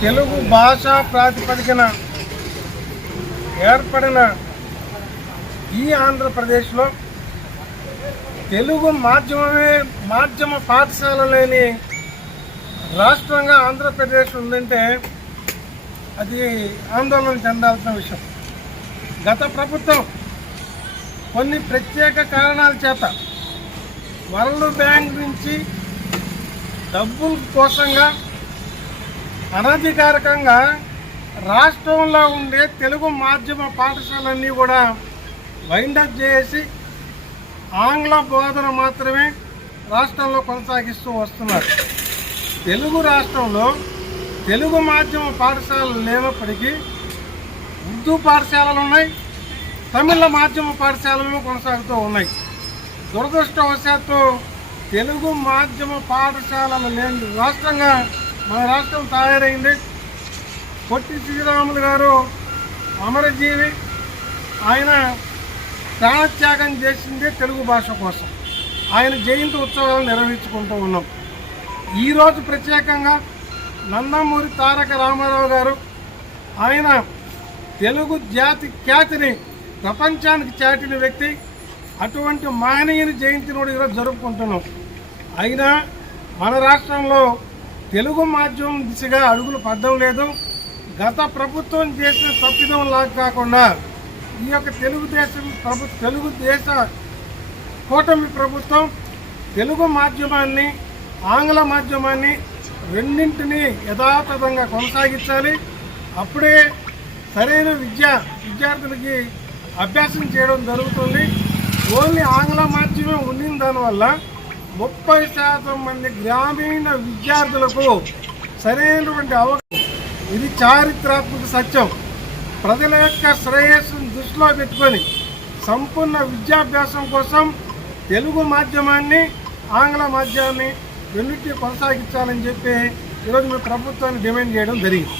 తెలుగు భాష ప్రాతిపదికన ఏర్పడిన ఈ ఆంధ్రప్రదేశ్లో తెలుగు మాధ్యమమే మాధ్యమ పాఠశాల లేని రాష్ట్రంగా ఆంధ్రప్రదేశ్ ఉందంటే అది ఆందోళన చెందాల్సిన విషయం. గత ప్రభుత్వం కొన్ని ప్రత్యేక కారణాల చేత వరల్డ్ బ్యాంక్ నుంచి డబ్బుల కోసంగా అనధికారికంగా రాష్ట్రంలో ఉండే తెలుగు మాధ్యమ పాఠశాలన్నీ కూడా వైండప్ చేసి ఆంగ్ల బోధన మాత్రమే రాష్ట్రంలో కొనసాగిస్తూ వస్తున్నారు. తెలుగు రాష్ట్రంలో తెలుగు మాధ్యమ పాఠశాలలు లేనప్పటికీ ఉర్దూ పాఠశాలలు ఉన్నాయి తమిళ మాధ్యమ పాఠశాలలు కొనసాగుతూ ఉన్నాయి. దురదృష్టవశాత్తు తెలుగు మాధ్యమ పాఠశాలలు లేని రాష్ట్రంగా మన రాష్ట్రం తయారైంది. పొట్టి శ్రీరాములు గారు అమరజీవి ఆయన ప్రాణత్యాగం చేసిందే తెలుగు భాష కోసం. ఆయన జయంతి ఉత్సవాలు నిర్వహించుకుంటూ ఉన్నాం. ఈరోజు ప్రత్యేకంగా నందమూరి తారక రామారావు గారు ఆయన తెలుగు జాతి ఖ్యాతిని ప్రపంచానికి చాటిన వ్యక్తి అటువంటి మహనీయుని జయంతిని కూడా ఈరోజు జరుపుకుంటున్నాం. అయినా మన రాష్ట్రంలో తెలుగు మాధ్యమం దిశగా అడుగులు పడ్డం లేదు. గత ప్రభుత్వం చేసిన తప్పిదం లాగా కాకుండా ఈ యొక్క తెలుగుదేశం ప్రభు తెలుగుదేశ కూటమి ప్రభుత్వం తెలుగు మాధ్యమాన్ని ఆంగ్ల మాధ్యమాన్ని రెండింటినీ యథాతథంగా కొనసాగించాలి. అప్పుడే సరైన విద్య విద్యార్థులకి అభ్యాసం చేయడం జరుగుతుంది. ఓన్లీ ఆంగ్ల మాధ్యమం ఉండిన దానివల్ల ముప్పై శాతం మంది గ్రామీణ విద్యార్థులకు సరైనటువంటి అవకాశం. ఇది చారిత్రాత్మక సత్యం. ప్రజల యొక్క శ్రేయస్సును దృష్టిలో పెట్టుకొని సంపూర్ణ విద్యాభ్యాసం కోసం తెలుగు మాధ్యమాన్ని ఆంగ్ల మాధ్యమాన్ని రెండింటినీ కొనసాగించాలని చెప్పి ఈరోజు మీ ప్రభుత్వాన్ని డిమాండ్ చేయడం జరిగింది.